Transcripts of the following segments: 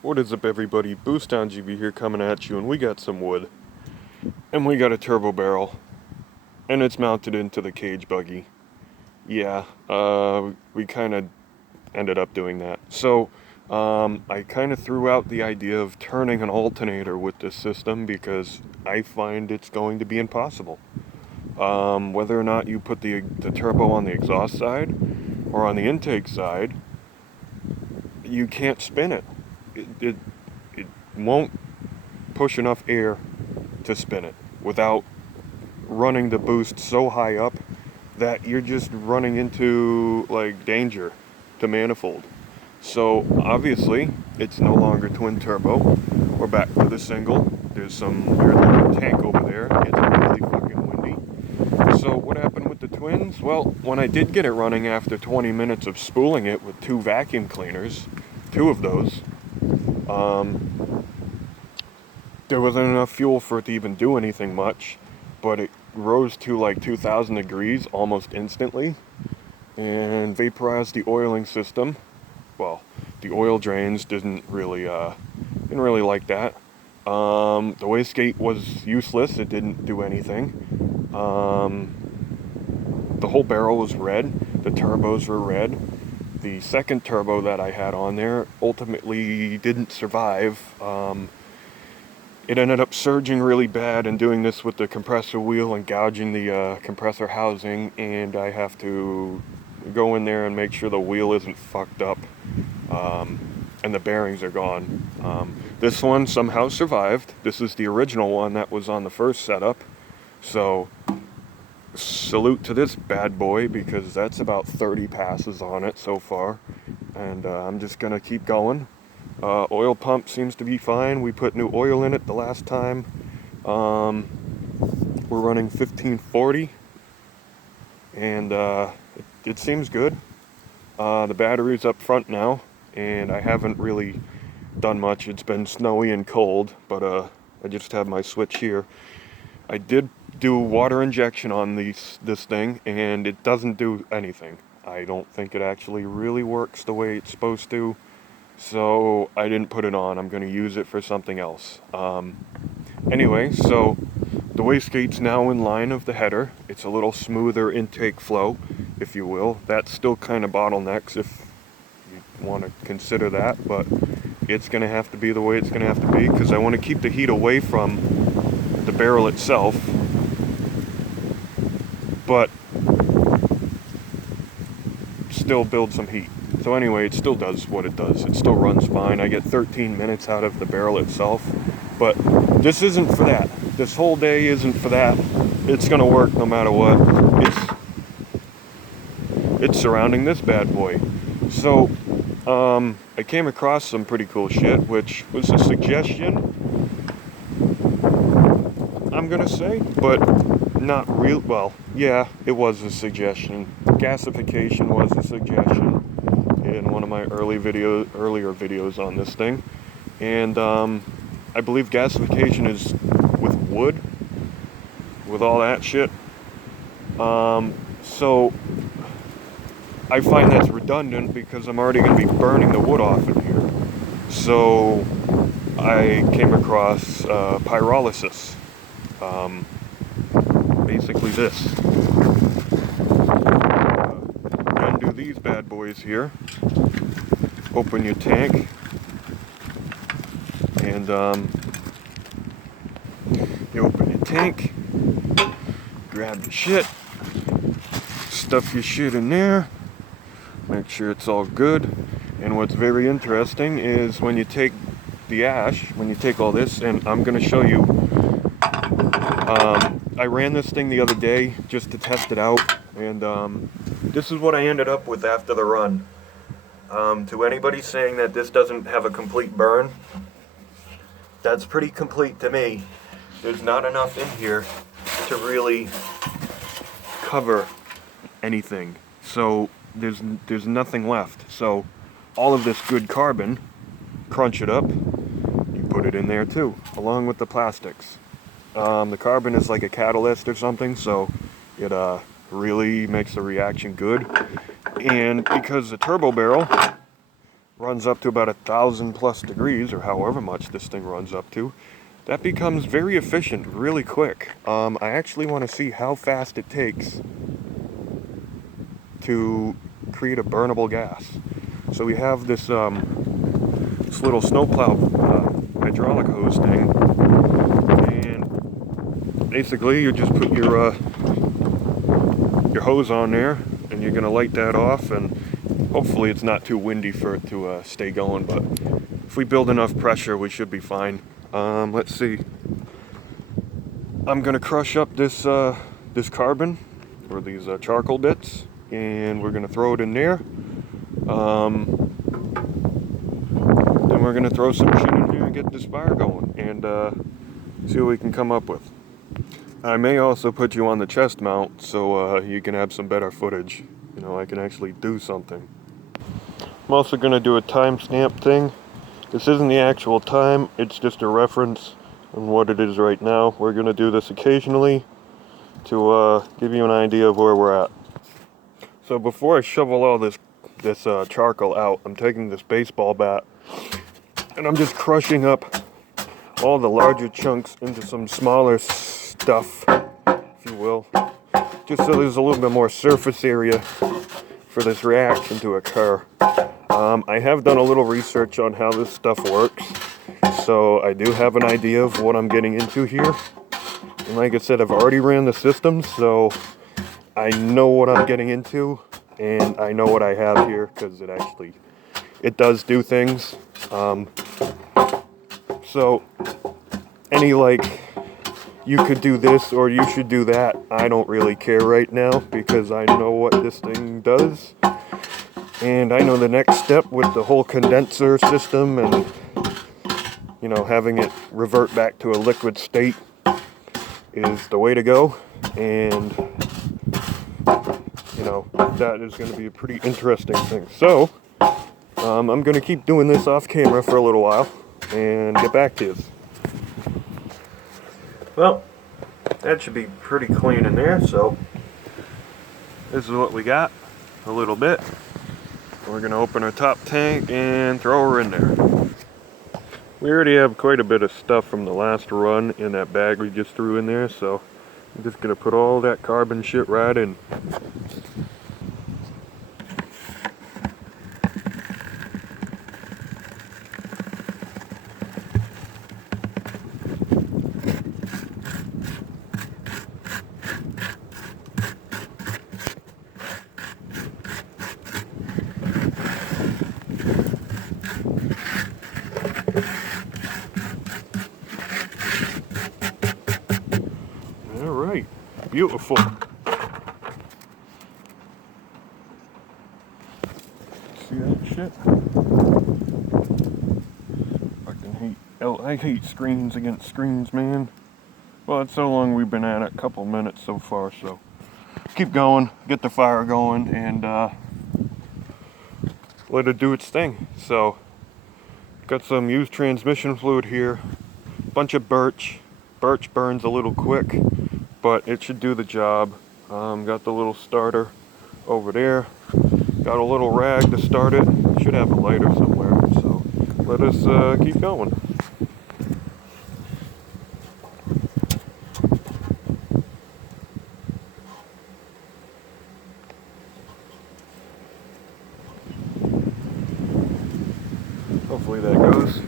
What is up, everybody? Boost on GB here, coming at you, and we got some wood. And we got a turbo barrel. And it's mounted into the cage buggy. Yeah, we kind of ended up doing that. So, I kind of threw out the idea of turning an alternator with this system because I find it's going to be impossible. Whether or not you put the turbo on the exhaust side or on the intake side, you can't spin it. It won't push enough air to spin it without running the boost so high up that you're just running into like danger to manifold. So obviously it's no longer twin turbo. We're back to the single. There's some weird little tank over there. It's really fucking windy. So what happened with the twins? Well, when I did get it running after 20 minutes of spooling it with 2 vacuum cleaners, 2 of those, there wasn't enough fuel for it to even do anything much, but it rose to like 2,000 degrees almost instantly and vaporized the oiling system. Well, the oil drains didn't really like that. The wastegate was useless. It didn't do anything. The whole barrel was red. The turbos were red. The second turbo that I had on there ultimately didn't survive. It ended up surging really bad and doing this with the compressor wheel and gouging the compressor housing, and I have to go in there and make sure the wheel isn't fucked up and the bearings are gone. This one somehow survived. This is the original one that was on the first setup, so salute to this bad boy because that's about 30 passes on it so far, and I'm just gonna keep going. Oil pump seems to be fine. We put new oil in it the last time. We're running 1540 and it seems good. The battery's up front now and I haven't really done much. It's been snowy and cold, but I just have my switch here. I did do water injection on this thing and it doesn't do anything. I don't think it actually really works the way it's supposed to. So I didn't put it on. I'm going to use it for something else. Anyway, so the wastegate's now in line of the header. It's a little smoother intake flow, if you will. That's still kind of bottlenecks if you want to consider that, but it's going to have to be the way it's going to have to be because I want to keep the heat away from the barrel itself, but still build some heat. So anyway, it still does what it does. It still runs fine. I get 13 minutes out of the barrel itself, but this isn't for that. This whole day isn't for that. It's gonna work no matter what. It's surrounding this bad boy. So I came across some pretty cool shit, which was a suggestion, I'm gonna say, but not real. Well, yeah, it was a suggestion. Gasification was a suggestion in one of my earlier videos on this thing, and I believe gasification is with wood, with all that shit. So I find that's redundant because I'm already going to be burning the wood off in here. So I came across pyrolysis. Basically this. Undo these bad boys here. Open your tank. And you open your tank. Grab your shit. Stuff your shit in there. Make sure it's all good. And what's very interesting is when you take the ash, when you take all this, and I'm going to show you. I ran this thing the other day just to test it out, and this is what I ended up with after the run. To anybody saying that this doesn't have a complete burn, that's pretty complete to me. There's not enough in here to really cover anything, so there's nothing left. So all of this good carbon, crunch it up, you put it in there too, along with the plastics. The carbon is like a catalyst or something, so it really makes the reaction good. And because the turbo barrel runs up to about 1,000+ degrees, or however much this thing runs up to, that becomes very efficient really quick. I actually want to see how fast it takes to create a burnable gas. So we have this little snowplow hydraulic hose thing, and basically you just put your hose on there, and you're gonna light that off, and hopefully it's not too windy for it to stay going, but if we build enough pressure we should be fine. Let's see. I'm gonna crush up this this carbon, or these charcoal bits, and we're gonna throw it in there. Then we're gonna throw some shit in here and get this fire going, and see what we can come up with. I may also put you on the chest mount so you can have some better footage. You know, I can actually do something. I'm also gonna do a timestamp thing. This isn't the actual time, it's just a reference on what it is right now. We're gonna do this occasionally to give you an idea of where we're at. So before I shovel all this charcoal out, I'm taking this baseball bat and I'm just crushing up all the larger chunks into some smaller stuff, if you will, just so there's a little bit more surface area for this reaction to occur. I have done a little research on how this stuff works, so I do have an idea of what I'm getting into here. And like I said, I've already ran the system, so I know what I'm getting into, and I know what I have here, because it does do things. So any you could do this or you should do that, I don't really care right now, because I know what this thing does. And I know the next step with the whole condenser system and, you know, having it revert back to a liquid state is the way to go. And, you know, that is going to be a pretty interesting thing. So, I'm going to keep doing this off camera for a little while and get back to you. Well, that should be pretty clean in there, so this is what we got, a little bit. We're going to open our top tank and throw her in there. We already have quite a bit of stuff from the last run in that bag we just threw in there, so I'm just going to put all that carbon shit right in. Alright, beautiful. See that shit? I hate screens against screens, man. Well, it's so long we've been at it, a couple minutes so far, so keep going, get the fire going, and let it do its thing. So, got some used transmission fluid here, bunch of birch. Birch burns a little quick, but it should do the job. Got the little starter over there. Got a little rag to start it. Should have a lighter somewhere, so let us keep going. Hopefully that goes.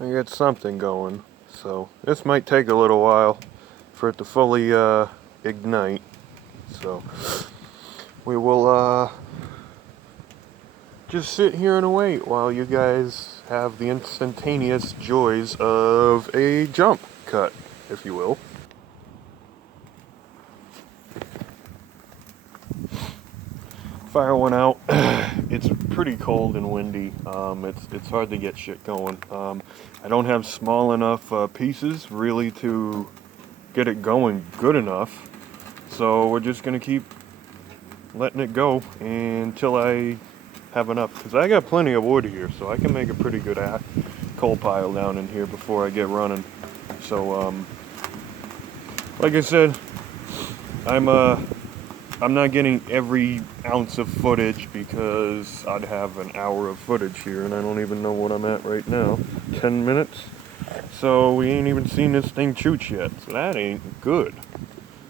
I got something going, so this might take a little while for it to fully ignite. So we will just sit here and wait while you guys have the instantaneous joys of a jump cut, if you will. Fire went out. It's pretty cold and windy. It's hard to get shit going. I don't have small enough pieces really to get it going good enough. So we're just gonna keep letting it go until I have enough. Because I got plenty of wood here, so I can make a pretty good coal pile down in here before I get running. So, like I said, I'm I'm not getting every ounce of footage because I'd have an hour of footage here, and I don't even know what I'm at right now. 10 minutes. So we ain't even seen this thing chooch yet. So that ain't good.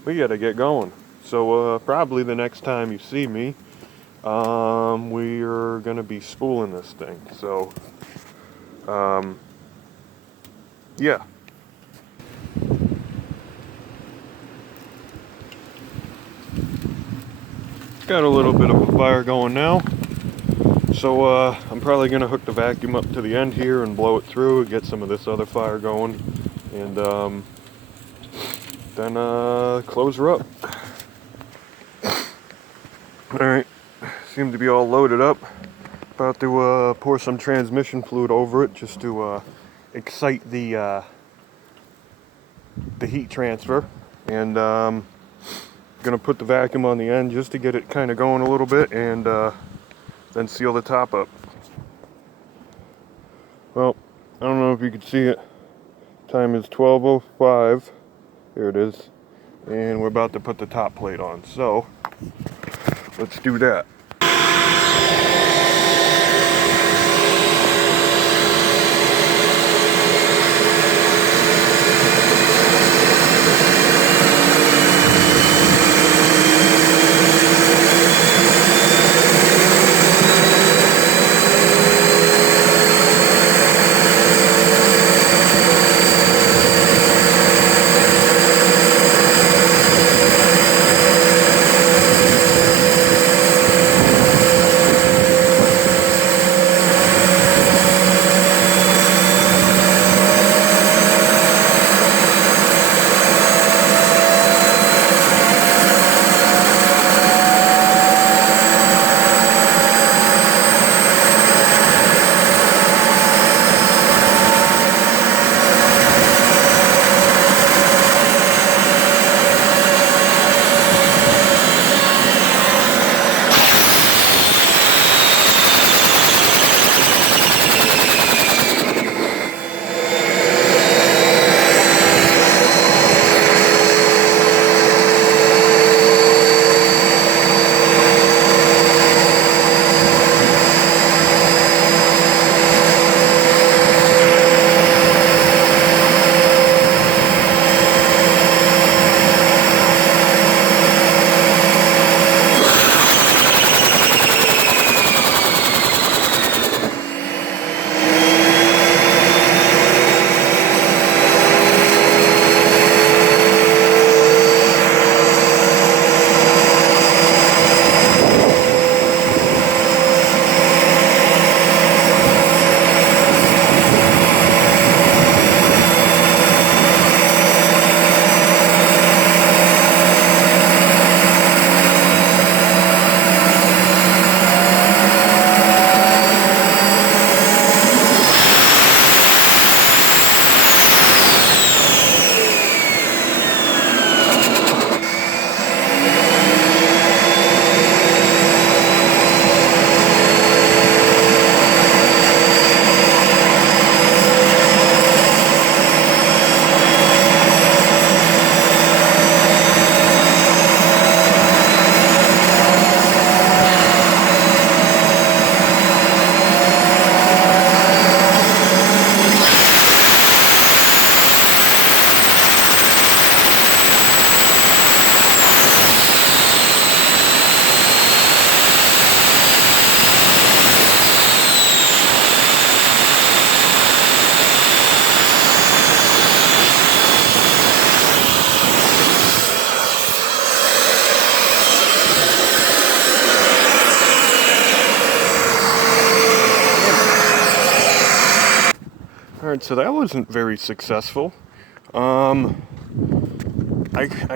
We gotta get going. So probably the next time you see me, we're gonna be spooling this thing. So yeah. Got a little bit of a fire going now. So I'm probably gonna hook the vacuum up to the end here and blow it through and get some of this other fire going, and then close her up. Alright, seem to be all loaded up. About to pour some transmission fluid over it just to excite the heat transfer, and gonna put the vacuum on the end just to get it kind of going a little bit, and then seal the top up. Well, I don't know if you can see it. Time is 12:05. Here it is. And we're about to put the top plate on. So, let's do that. Alright, so that wasn't very successful. I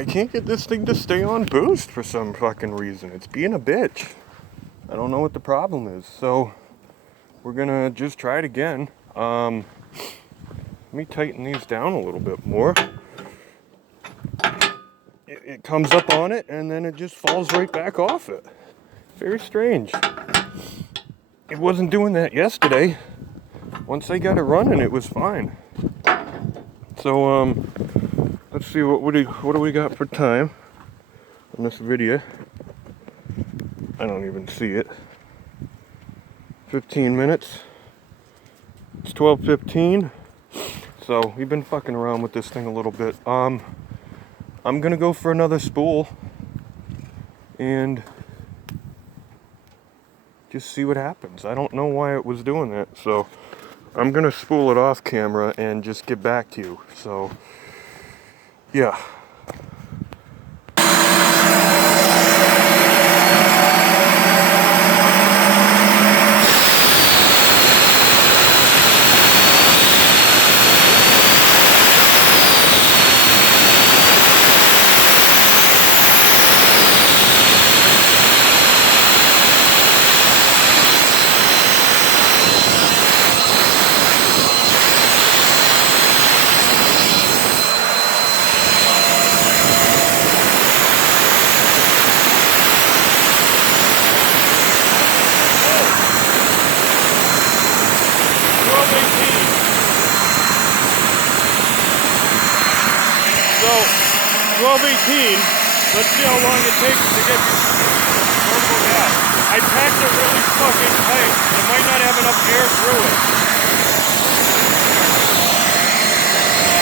can't get this thing to stay on boost for some fucking reason. It's being a bitch. I don't know what the problem is. So we're gonna just try it again. Let me tighten these down a little bit more. It comes up on it and then it just falls right back off it. Very strange. It wasn't doing that yesterday. Once I got it running, it was fine. So let's see what do we got for time on this video. I don't even see it. 15 minutes. It's 12:15. So we've been fucking around with this thing a little bit. I'm gonna go for another spool and just see what happens. I don't know why it was doing that, so I'm gonna spool it off camera and just get back to you. So yeah. So, 12:18, let's see how long it takes to get portable gas. I packed it really fucking tight. I might not have enough air through it.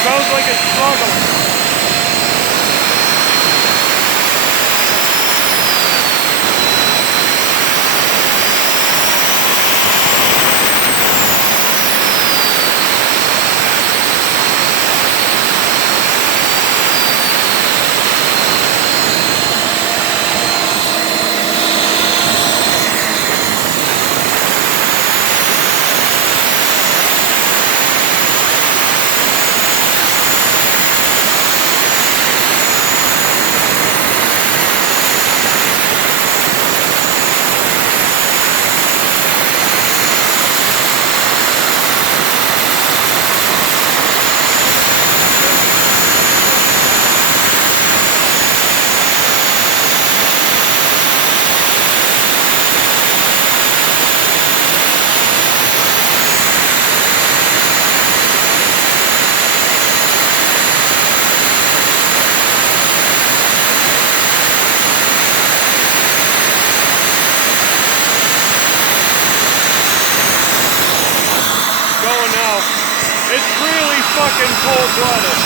Sounds like it's struggling. It's really fucking cold-blooded.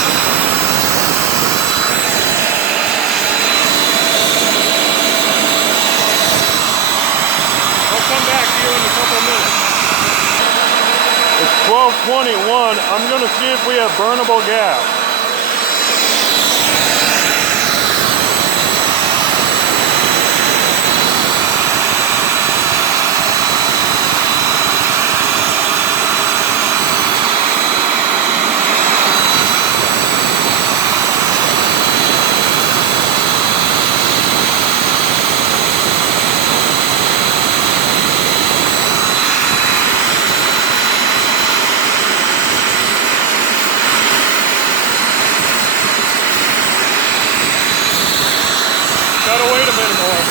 I'll come back to you in a couple minutes. It's 12:21. I'm gonna see if we have burnable gas. Gotta wait a minute more.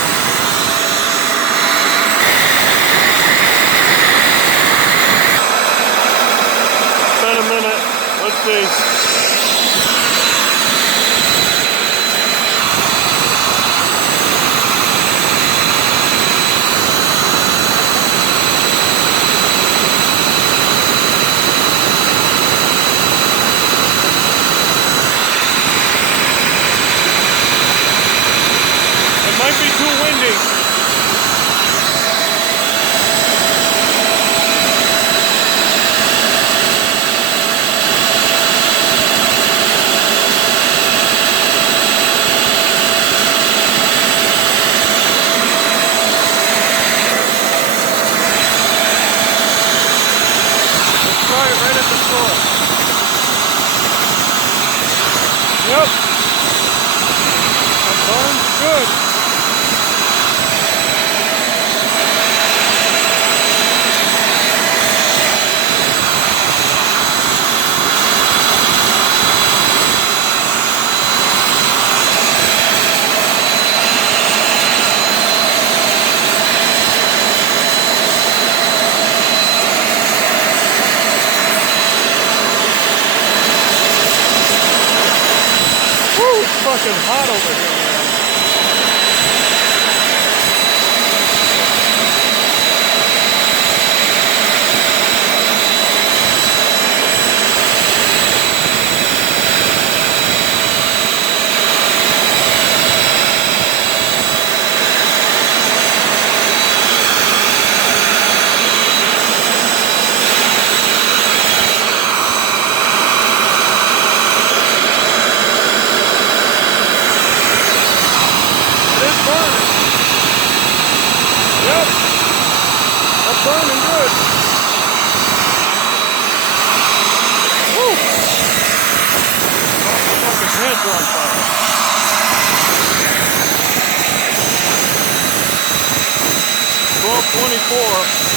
It's been a minute. Let's see. Might be too windy. Let's try it right at the source. Yep. That burns good. Fucking hot over here, man. it's burning good. Woo! Fucking heads are on fire. 12:24.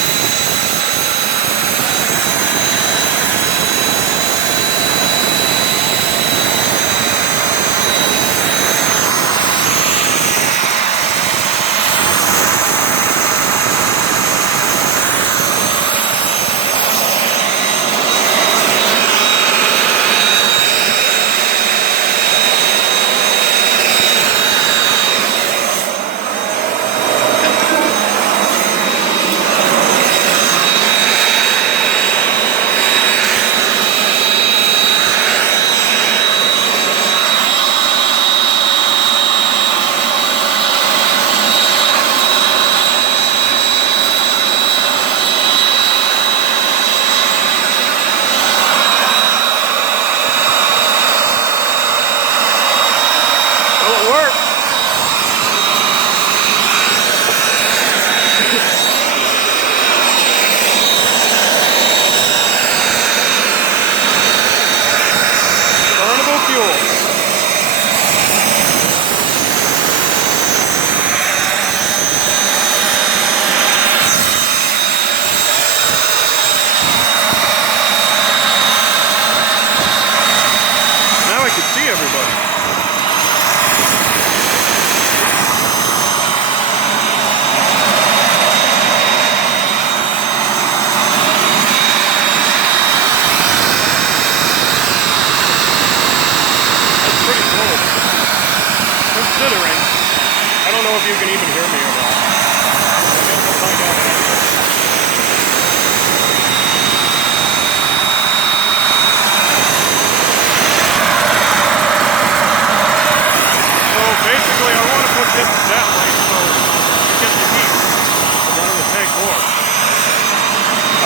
You can even hear me or not. I guess we'll find out anyway. So basically I want to put this that way so you get the heat to run in the tank more.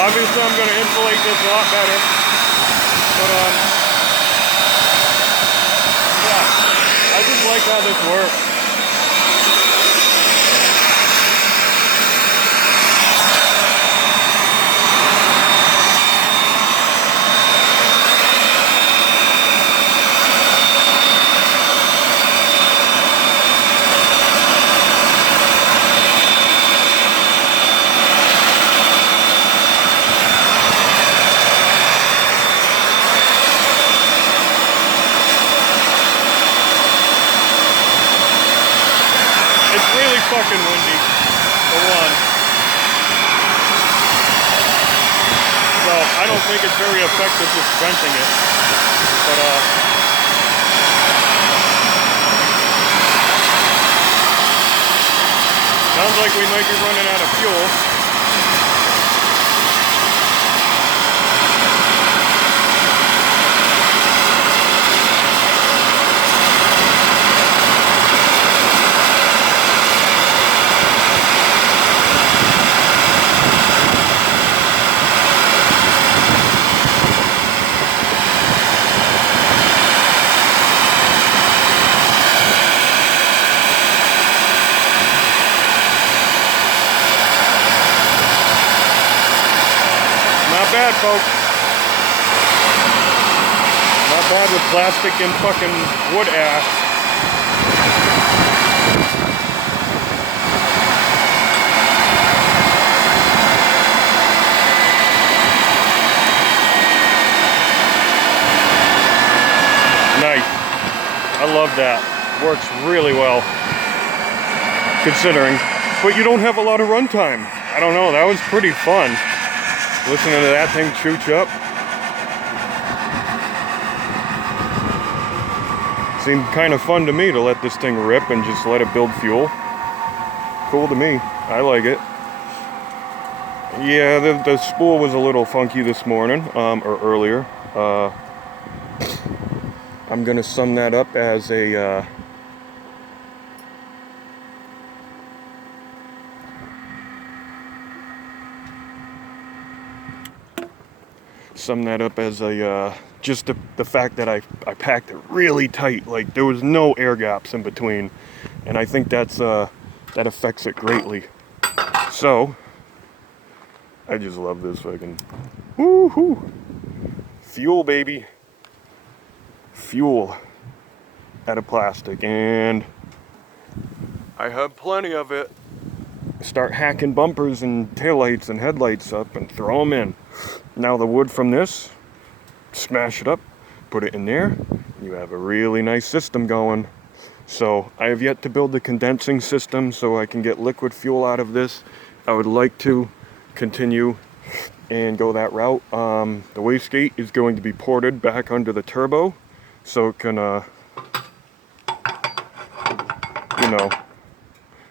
Obviously I'm going to insulate this a lot better. But yeah, I just like how this works. Fucking windy, for one. So I don't think it's very effective just venting it. But sounds like we might be running out of fuel. Not bad, folks. Not bad with plastic and fucking wood ash. Nice. I love that. Works really well, considering. But you don't have a lot of runtime. I don't know. That was pretty fun. Listening to that thing chooch up. Seemed kind of fun to me to let this thing rip and just let it build fuel. Cool to me. I like it. Yeah, the spool was a little funky this morning, or earlier. I'm gonna sum that up as a just the fact that I packed it really tight. Like there was no air gaps in between, and I think that affects it greatly. So I just love this fucking, woohoo! Fuel, baby. Fuel out of plastic, and I have plenty of it. Start hacking bumpers and taillights and headlights up and throw them in. Now the wood from this, smash it up, put it in there, you have a really nice system going. So I have yet to build the condensing system so I can get liquid fuel out of this. I would like to continue and go that route. The wastegate is going to be ported back under the turbo so it can, you know,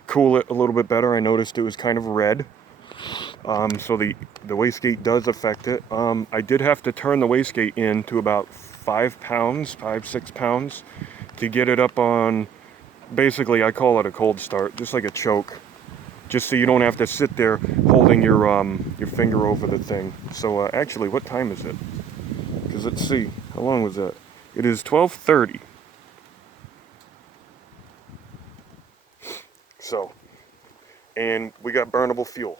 cool it a little bit better. I noticed it was kind of red. So the wastegate does affect it. I did have to turn the wastegate in to about 5 pounds, 6 pounds to get it up on, basically I call it a cold start, just like a choke. Just so you don't have to sit there holding your finger over the thing. So actually, what time is it? Because let's see, how long was that? It is 12:30. So, and we got burnable fuel.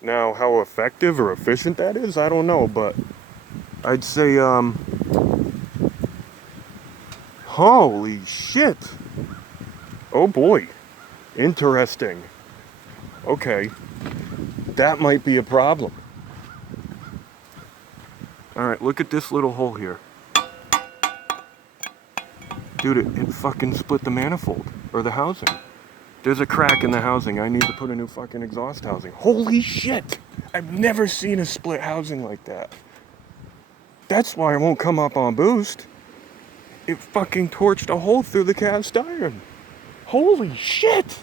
Now, how effective or efficient that is, I don't know, but I'd say, holy shit. Oh boy, interesting. Okay, that might be a problem. Alright, look at this little hole here. Dude, it fucking split the manifold, or the housing. There's a crack in the housing. I need to put a new fucking exhaust housing. Holy shit! I've never seen a split housing like that. That's why it won't come up on boost. It fucking torched a hole through the cast iron. Holy shit!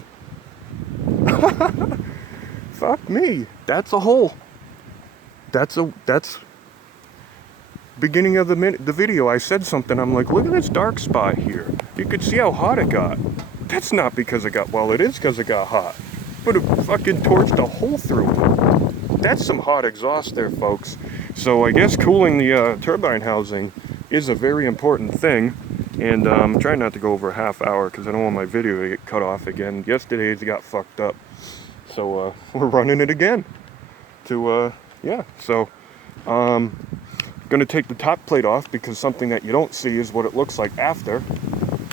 Fuck me. That's a hole. That's beginning of the video. I said something. I'm like, look at this dark spot here. You could see how hot it got. That's not because it got, well, it is because it got hot. But it fucking torched a hole through it. That's some hot exhaust there, folks. So I guess cooling the turbine housing is a very important thing. And I'm trying not to go over a half hour because I don't want my video to get cut off again. Yesterday's got fucked up. So we're running it again. Yeah, so gonna take the top plate off because something that you don't see is what it looks like after.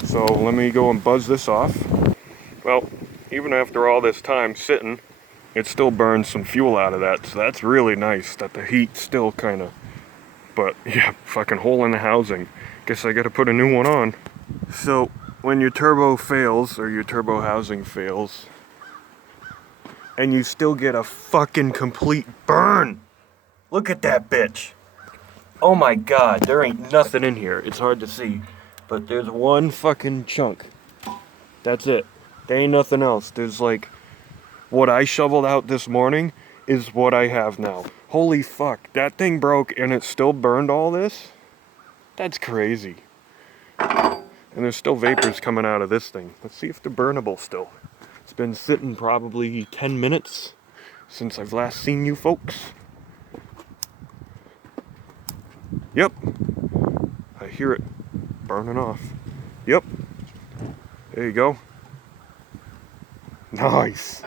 So let me go and buzz this off. Well, even after all this time sitting, it still burns some fuel out of that. So that's really nice that the heat still kind of, but yeah, fucking hole in the housing. Guess I gotta put a new one on. So when your turbo fails, or your turbo housing fails, and you still get a fucking complete burn. Look at that bitch. Oh my god, there ain't nothing in here. It's hard to see. But there's one fucking chunk. That's it. There ain't nothing else. There's like, what I shoveled out this morning is what I have now. Holy fuck, that thing broke and it still burned all this? That's crazy. And there's still vapors coming out of this thing. Let's see if they're burnable still. It's been sitting probably 10 minutes since I've last seen you folks. Yep. I hear it burning off. Yep. There you go. Nice.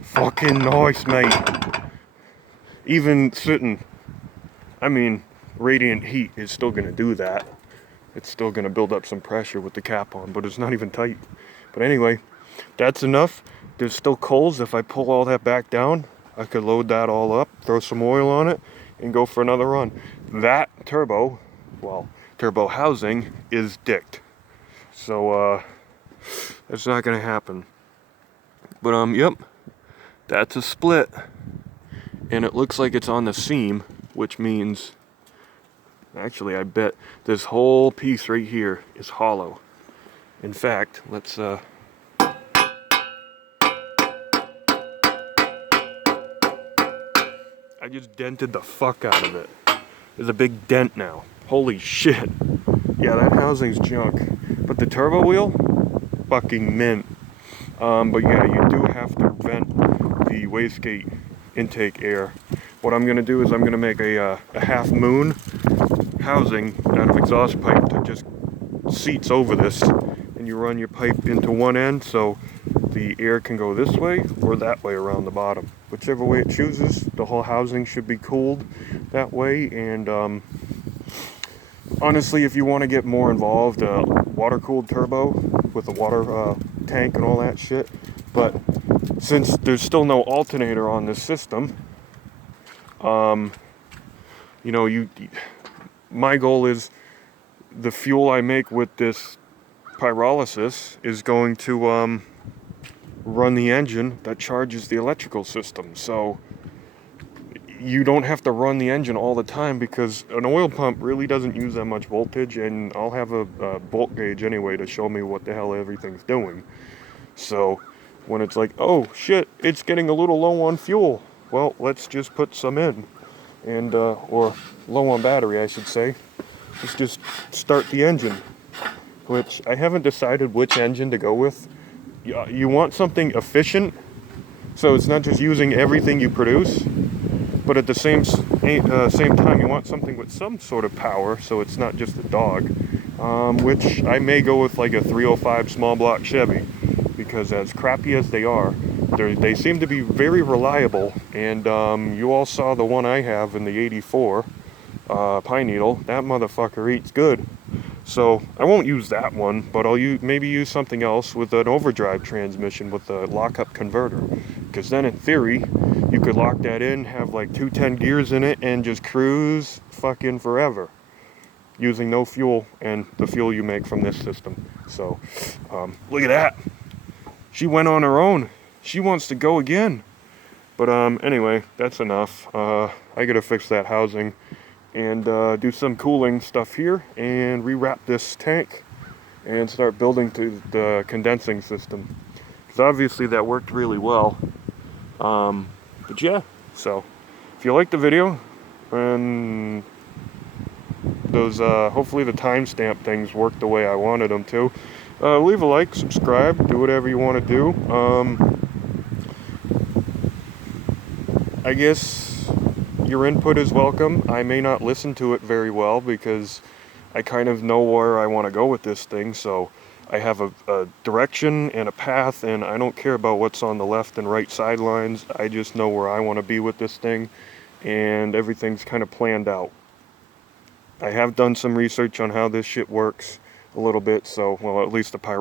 Fucking nice, mate. Even sitting, I mean, radiant heat is still going to do that. It's still going to build up some pressure with the cap on, but it's not even tight. But anyway, that's enough. There's still coals. If I pull all that back down, I could load that all up, throw some oil on it, and go for another run. That turbo, well, turbo housing is dicked. So, that's not going to happen. But, yep, that's a split. And it looks like it's on the seam, which means, actually, I bet this whole piece right here is hollow. In fact, let's, I just dented the fuck out of it. There's a big dent now. Holy shit. Yeah, that housing's junk. But the turbo wheel, fucking mint. But yeah, you do have to vent the wastegate intake air. What I'm gonna do is I'm gonna make a half moon housing out of exhaust pipe that just seats over this, and you run your pipe into one end so the air can go this way or that way around the bottom, whichever way it chooses. The whole housing should be cooled that way. And honestly, if you want to get more involved, water-cooled turbo with a water tank and all that shit. But since there's still no alternator on this system, you know, my goal is the fuel I make with this pyrolysis is going to run the engine that charges the electrical system. So you don't have to run the engine all the time, because an oil pump really doesn't use that much voltage, and I'll have a volt gauge anyway to show me what the hell everything's doing. So when it's like, oh shit, it's getting a little low on fuel, well, let's just put some in, and or low on battery, I should say. Let's just start the engine, which I haven't decided which engine to go with. You want something efficient, so it's not just using everything you produce, but at the same time you want something with some sort of power, so it's not just a dog, which I may go with like a 305 small block Chevy, because as crappy as they are, they seem to be very reliable. And you all saw the one I have in the 84 Pine Needle. That motherfucker eats good. So I won't use that one, but I'll maybe use something else with an overdrive transmission with a lockup converter, because then in theory you could lock that in, have like 210 gears in it, and just cruise fucking forever using no fuel and the fuel you make from this system. So look at that, she went on her own. She wants to go again. But anyway, that's enough. I gotta fix that housing and do some cooling stuff here and rewrap this tank and start building to the condensing system, because obviously that worked really well. But yeah, so if you like the video, and those hopefully the timestamp things worked the way I wanted them to, leave a like, subscribe, do whatever you want to do. I guess your input is welcome. I may not listen to it very well, because I kind of know where I want to go with this thing. So I have a direction and a path, and I don't care about what's on the left and right sidelines. I just know where I want to be with this thing, and everything's kind of planned out. I have done some research on how this shit works a little bit, so, well, at least the pyrolysis.